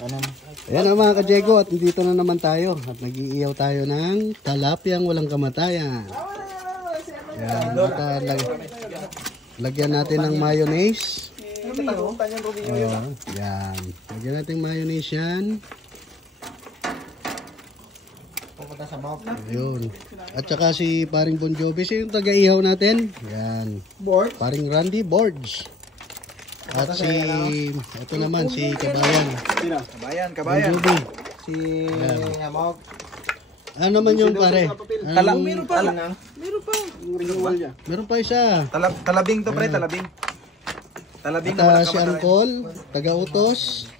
Ayan ang mga ka-Jego, at dito na naman tayo. At nag-iiyaw tayo ng talapyang walang kamatayan. Ayan, at lagyan natin ng mayonnaise. Ayan. Lagyan natin mayonnaise yan. Ayun. At saka si paring Bon Jovi, yung taga-ihaw natin. Yan. Paring Randy Borges. At si, ito naman, si Kabayan. Kabayan. Bon Jovi. Si Hamog. Ano naman yung pare? Talang, meron pa. Meron pa isa. Talabing to pre, talabing. Talabing At si Angkol, taga-utos.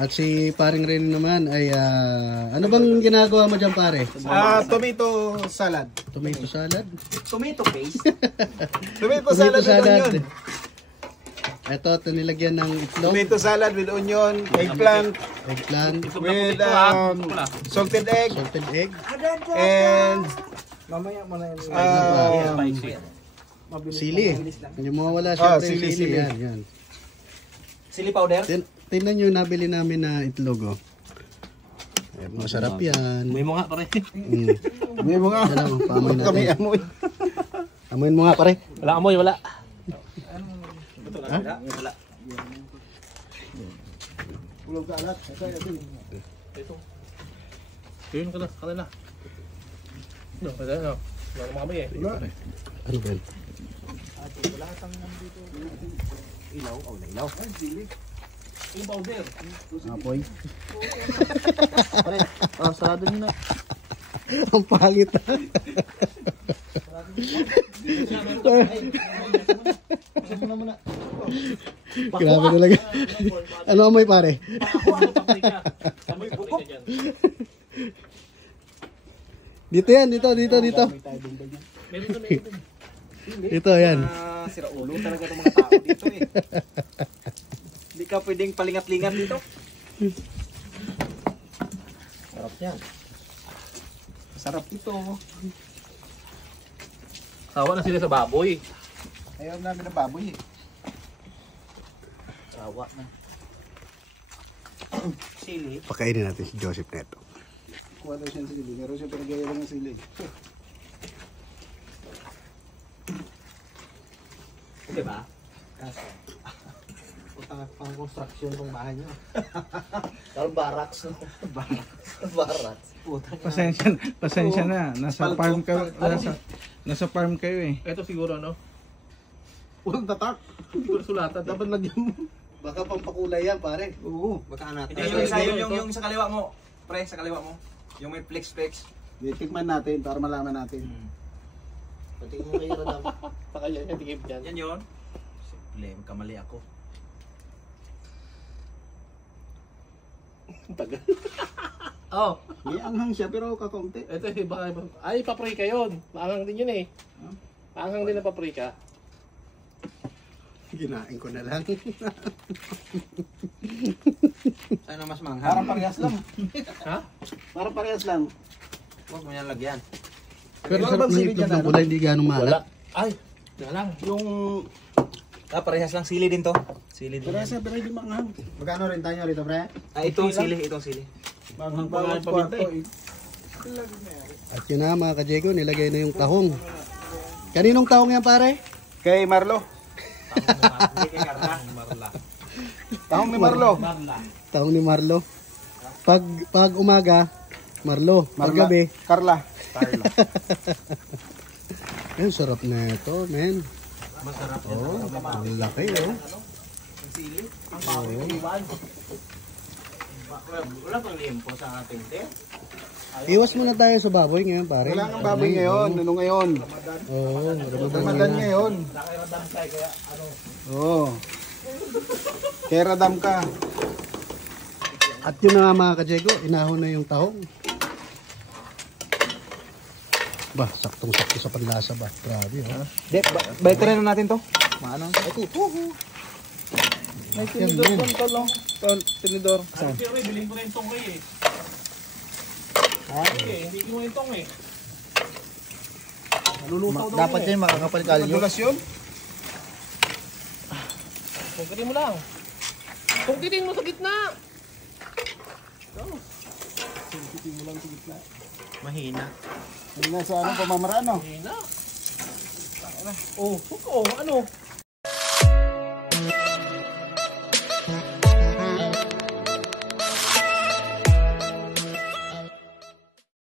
At si paring Rene naman ay ano bang ginagawa mo dyan pare? Tomato salad. Tomato salad? Tomato paste? Tomato salad with onion. Ito nilagyan ng itlog. Tomato salad with onion, eggplant, with salted egg, and sili. Hindi mo mawala siya. Sili. Yan. Sili powder? Tingnan nyo yung nabili namin na itlog. Masarap yan. May mo nga pare. May mo nga. Paamoy natin. Kami amoy. Amoyin mo nga pare. Wala amoy, wala. Wala. Ulog ka alat. Ito. Yun ka na, kanila. No, pwede no. Wala mami eh. Ano ba yun? Wala kang nandito. Ilaw. Ilaw. Sili. Yung powder. Apoy. Pare, sarado nyo na. Ang pangit ha. Grabe talaga. Ano amoy pare? Amoy paprika dyan. Dito yan, dito. Meron na. Dito yan. Sira ulo talaga itong mga tao dito eh. Hindi ka pwedeng palingat-lingat dito. Sarap yan. Sarap ito. Sawa na sila sa baboy. Ayaw namin ng baboy eh. Sawa na. Sili. Pakainin natin si Joseph neto. Kuha daw siya ng sili. Meron siya pinag-ayaw ng sili. Diba? Kaso. Pang construction tong bahay niyo. Parang barracks. Barracks. Pasensya na. Nasa farm kayo eh. Ito siguro no? Walang tatak. Siguro sulatan. Dapat lagyan mo. Baka pampakulay yan pare. Oo. Baka natin. Yung sa kaliwa mo. Pre, sa kaliwa mo. Yung may flex. Tikman natin para malaman natin. Patingin mo kayo na. Pakaya niya tingin dyan. Yan yun. Simple, magkamali ako. Tagal. Oh. May anghang siya pero kakaunti. Ito iba. Ay, paprika yun. Maanghang din yun eh. Maanghang din na paprika. Ginain ko na lang. Ano mas manghang? Parang parehas lang. Ha? Parang parehas lang. Huwag mo yan lagyan. Pero sarap ng itlog ng kulay, hindi ganong Wala. malat. Ay, wala lang. Yung Parehas lang sili din to. Sili din. parehas pero hindi manghang. Magkano rin tayo rito, pre? Itong sili. Manghang Bawat bawat paminta kwarto. At yun na mga ka-Jego, nilagay na yung tahong. Kaninong tahong yan pare? Kay Marlo. Tahong ni Marlo. Tahong ni Marlo. Pag umaga, Marlo. Pag gabi, Carla. ayun, sarap na ito, men. Masarap yan. Oh, ang laki, oh. Sili. Ang baboy ng iwan. Wala pang limpo sa ating te. Iwas muna tayo sa baboy ngayon, pare. Wala kang baboy ngayon. Ano ngayon? Oo, Ramadan ngayon. Nakiradam tayo kaya ano. Oo. Kaya radam ka. At yun na nga mga ka-Jego, inahon na yung tahong. Ba, saktong-sakto sa panlasa ba? Grabe, oh. Balik rin natin to. Maano? May Yan, tinidor yan. doon to, no? Tinidor. Ano pero bilhin ko na yung tongay eh. Hindi ko yung tong eh. Nalulutaw daw Dapat yun yan makakapal kalyo. Madulas yun? Pagkari mo lang. Ito Sungkitin mo sa gitna. Sungkitin mo lang sa gitna. Mahina. Hindi na sa ano, pamamaraan, no? Hina. Oh, suko, ano?